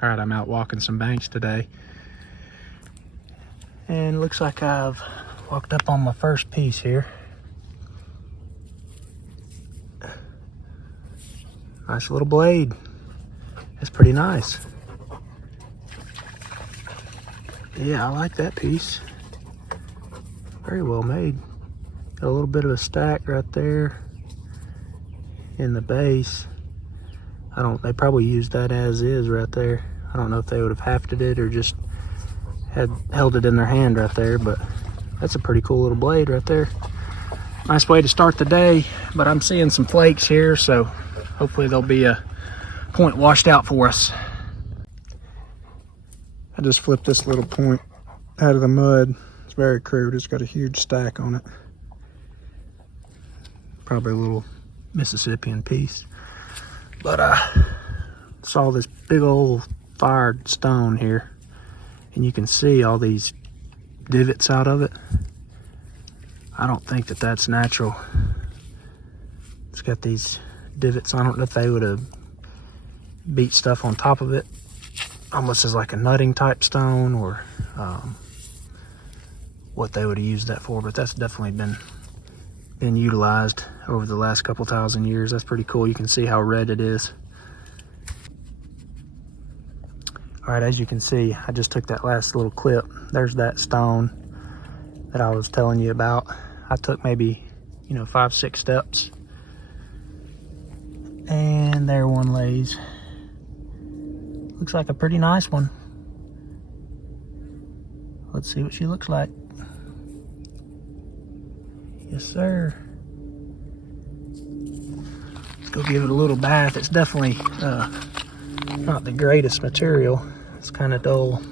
All right, I'm out walking some banks today. And looks like I've walked up on my first piece here. Nice little blade. It's pretty nice. Yeah, I like that piece. Very well made. Got a little bit of a stack right there in the base. They probably used that as is right there. I don't know if they would have hafted it or just had held it in their hand right there, but that's a pretty cool little blade right there. Nice way to start the day, but I'm seeing some flakes here, so hopefully there'll be a point washed out for us. I just flipped this little point out of the mud. It's very crude. It's got a huge stack on it. Probably a little Mississippian piece. But I saw this big old fired stone here, and you can see all these divots out of it. I don't think that that's natural. It's got these divots. I don't know if they would have beat stuff on top of it, almost as like a nutting type stone, or what they would have used that for, but that's definitely been utilized over the last couple thousand years. That's pretty cool. You can see how red it is. All right, as you can see, I just took that last little clip. There's that stone that I was telling you about. I took maybe, 5-6 steps, and there one lays. Looks like a pretty nice one. Let's see what she looks like. Yes, sir. Let's go give it a little bath. It's definitely not the greatest material. It's kind of dull.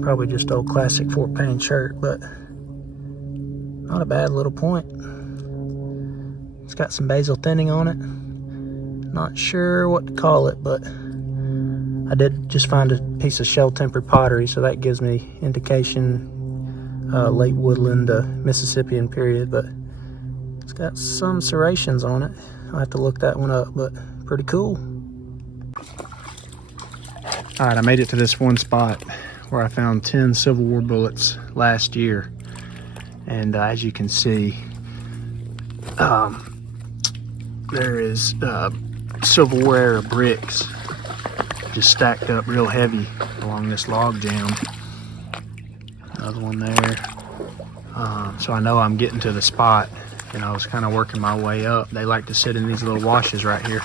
Probably just old classic Fort Payne shirt, but not a bad little point. It's got some basil thinning on it. Not sure what to call it, but I did just find a piece of shell-tempered pottery, so that gives me indication late woodland, Mississippian period, but it's got some serrations on it. I'll have to look that one up, but pretty cool. All right, I made it to this one spot where I found 10 Civil War bullets last year, and as you can see, there is Civil War era bricks just stacked up real heavy along this log jam. Another one there. So I know I'm getting to the spot, and I was kind of working my way up. They like to sit in these little washes right here.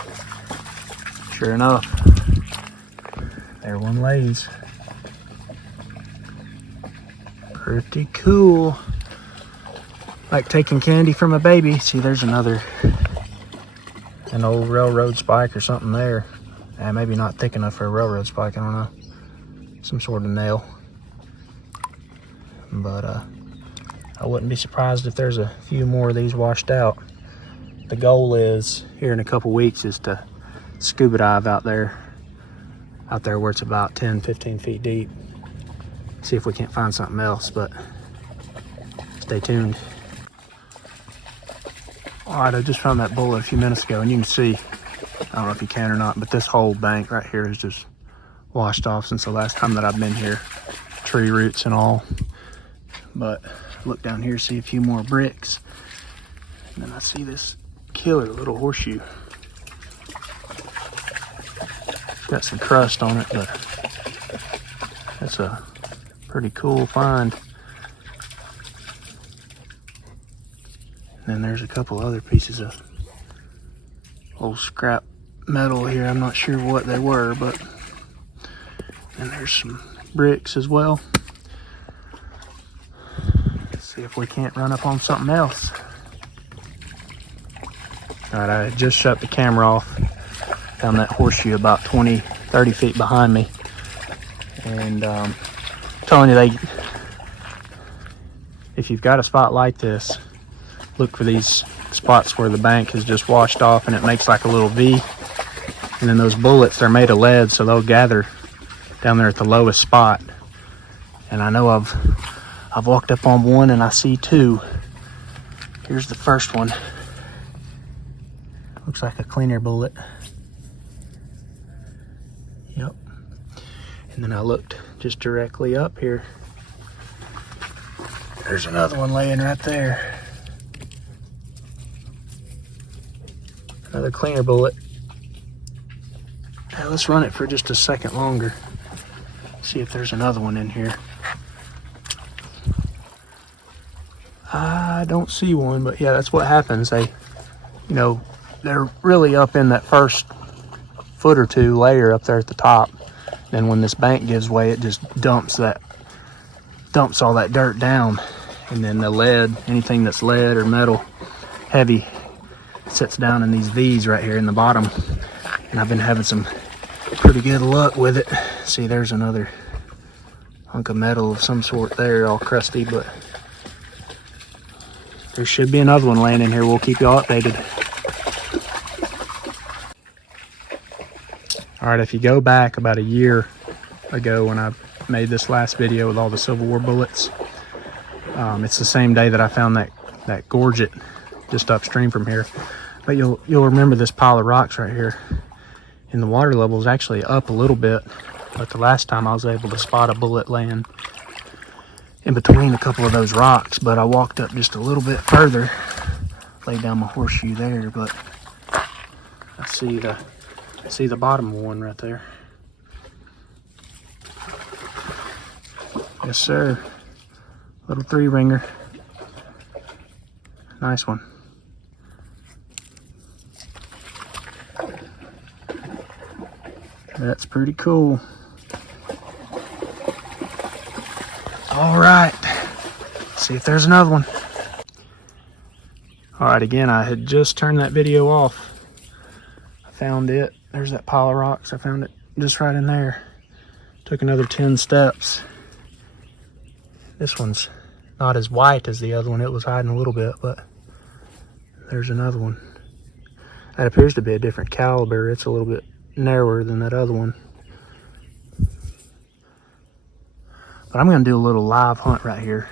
Sure enough, there one lays. Pretty cool. Like taking candy from a baby. See, there's an old railroad spike or something there. Maybe not thick enough for a railroad spike, I don't know. Some sort of nail. But I wouldn't be surprised if there's a few more of these washed out. The goal is, here in a couple weeks, is to scuba dive out there where it's about 10-15 feet deep. See if we can't find something else, but stay tuned. All right, I just found that bullet a few minutes ago, and you can see, I don't know if you can or not, but this whole bank right here is just washed off since the last time that I've been here. Tree roots and all. But look down here, see a few more bricks. And then I see this killer little horseshoe. It's got some crust on it, but that's a pretty cool find. And then there's a couple other pieces of old scrap metal here. I'm not sure what they were, but and there's some bricks as well. Let's see if we can't run up on something else. All right, I just shut the camera off. Found that horseshoe about 20-30 feet behind me, and telling you, if you've got a spot like this, look for these spots where the bank has just washed off and it makes like a little V. And then those bullets, they're made of lead, so they'll gather down there at the lowest spot. And I know I've walked up on one and I see two. Here's the first one. Looks like a cleaner bullet. Yep. And then I looked just directly up here. There's another one laying right there. Another cleaner bullet. Now let's run it for just a second longer. See if there's another one in here. I don't see one, but yeah, that's what happens. They, you know, they're really up in that first foot or two layer up there at the top. Then when this bank gives way, it just dumps all that dirt down. And then the lead, anything that's lead or metal heavy, sits down in these V's right here in the bottom. And I've been having some pretty good luck with it. See, there's another hunk of metal of some sort there, all crusty, but there should be another one laying in here. We'll keep y'all updated. All right, if you go back about a year ago when I made this last video with all the Civil War bullets, it's the same day that I found that gorget just upstream from here. But you'll remember this pile of rocks right here. And the water level is actually up a little bit, but the last time I was able to spot a bullet laying in between a couple of those rocks. But I walked up just a little bit further, laid down my horseshoe there, but I see the bottom of one right there. Yes, sir. Little 3-ringer. Nice one. That's pretty cool. All right, see if there's another one. All right, again, I had just turned that video off. I found it. There's that pile of rocks. I found it just right in there. Took another 10 steps. This one's not as white as the other one. It was hiding a little bit, but there's another one. That appears to be a different caliber. It's a little bit narrower than that other one. But I'm gonna do a little live hunt right here.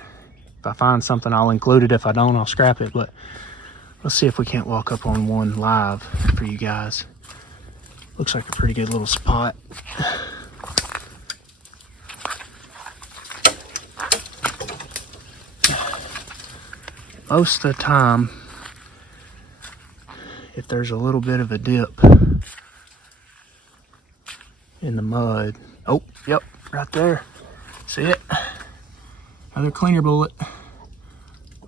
If I find something, I'll include it. If I don't, I'll scrap it. But let's see if we can't walk up on one live for you guys. Looks like a pretty good little spot. Most of the time, if there's a little bit of a dip in the mud. Oh, yep, right there. See it? Another cleaner bullet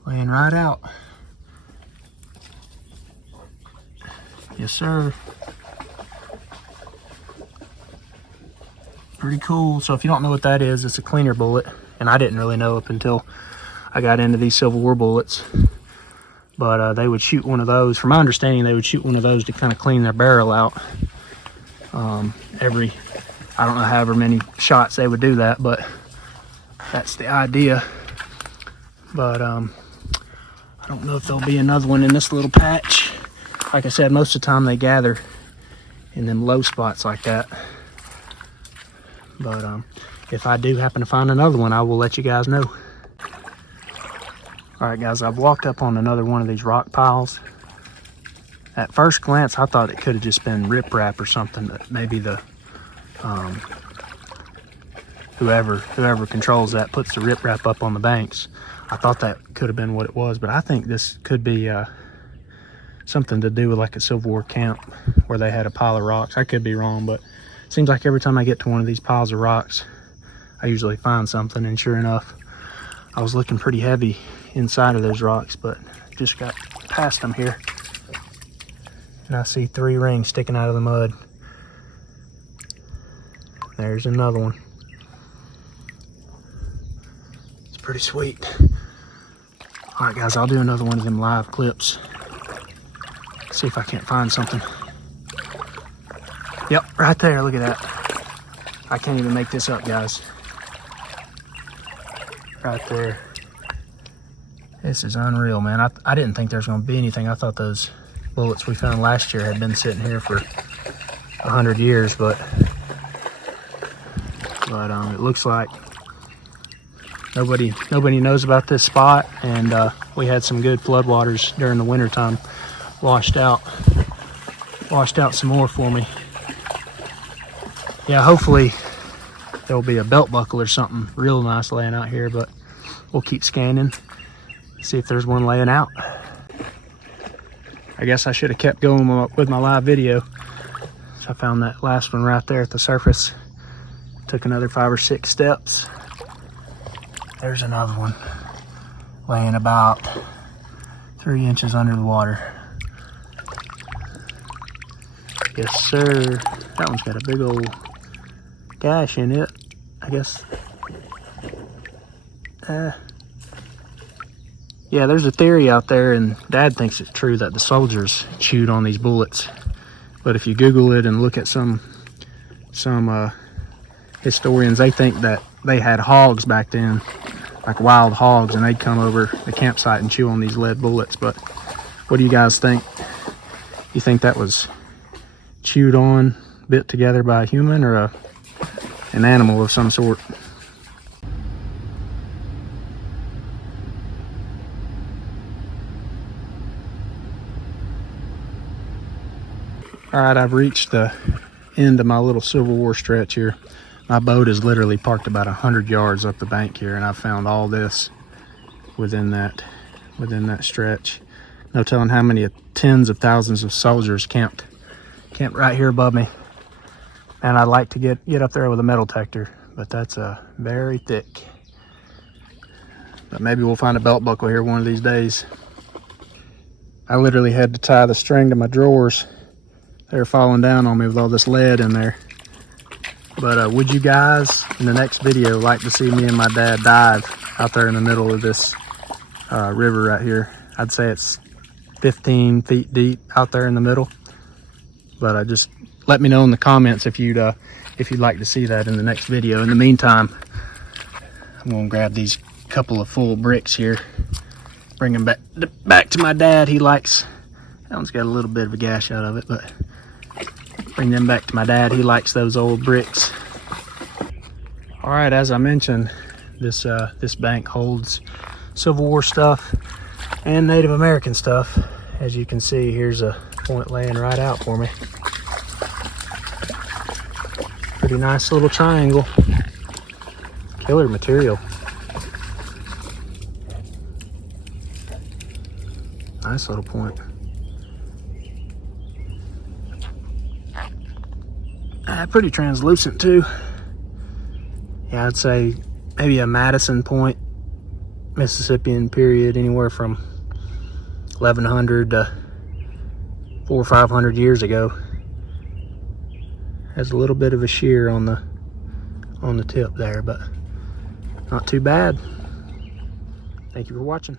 laying right out. Yes, sir. Pretty cool. So if you don't know what that is, it's a cleaner bullet. And I didn't really know up until I got into these Civil War bullets. But they would shoot one of those. From my understanding, they would shoot one of those to kind of clean their barrel out. Every, I don't know however many shots they would do that, but that's the idea. But I don't know if there'll be another one in this little patch. Like I said, most of the time they gather in them low spots like that. But if I do happen to find another one, I will let you guys know. All right, guys, I've walked up on another one of these rock piles. At first glance, I thought it could have just been riprap or something. That maybe the whoever controls that puts the riprap up on the banks. I thought that could have been what it was, but I think this could be something to do with like a Civil War camp where they had a pile of rocks. I could be wrong, but it seems like every time I get to one of these piles of rocks, I usually find something. And sure enough, I was looking pretty heavy inside of those rocks, but just got past them here. And I see 3 rings sticking out of the mud. There's another one. It's pretty sweet. All right, guys, I'll do another one of them live clips. See if I can't find something. Yep, right there, look at that. I can't even make this up, guys. Right there. This is unreal, man. I didn't think there was gonna be anything. I thought those bullets we found last year had been sitting here for 100 years, but it looks like nobody knows about this spot, and we had some good floodwaters during the winter time. Washed out some more for me. yeah, hopefully there'll be a belt buckle or something real nice laying out here, but we'll keep scanning, see if there's one laying out. I guess I should have kept going with my live video. So I found that last one right there at the surface. Took another 5 or 6 steps. There's another one laying about 3 inches under the water. Yes, sir. That one's got a big old gash in it, I guess. Yeah, there's a theory out there, and Dad thinks it's true, that the soldiers chewed on these bullets. But if you Google it and look at some historians, they think that they had hogs back then, like wild hogs, and they'd come over the campsite and chew on these lead bullets. But what do you guys think? You think that was chewed on, bit together by a human, or an animal of some sort? All right, I've reached the end of my little Civil War stretch here. My boat is literally parked about 100 yards up the bank here, and I've found all this within that stretch. No telling how many tens of thousands of soldiers camped right here above me. And I'd like to get up there with a metal detector, but that's very thick. But maybe we'll find a belt buckle here one of these days. I literally had to tie the string to my drawers. They're falling down on me with all this lead in there. But would you guys, in the next video, like to see me and my dad dive out there in the middle of this river right here? I'd say it's 15 feet deep out there in the middle. But just let me know in the comments if you'd like to see that in the next video. In the meantime, I'm gonna grab these couple of full bricks here, bring them back to my dad. He likes, that one's got a little bit of a gash out of it, but bring them back to my dad. He likes those old bricks. All right, as I mentioned, this bank holds Civil War stuff and Native American stuff. As you can see, here's a point laying right out for me. Pretty nice little triangle. Killer material. Nice little point. Pretty translucent too. Yeah, I'd say maybe a Madison point, Mississippian period, anywhere from 1100 to 400 or 500 years ago. Has a little bit of a shear on the tip there, but not too bad. Thank you for watching.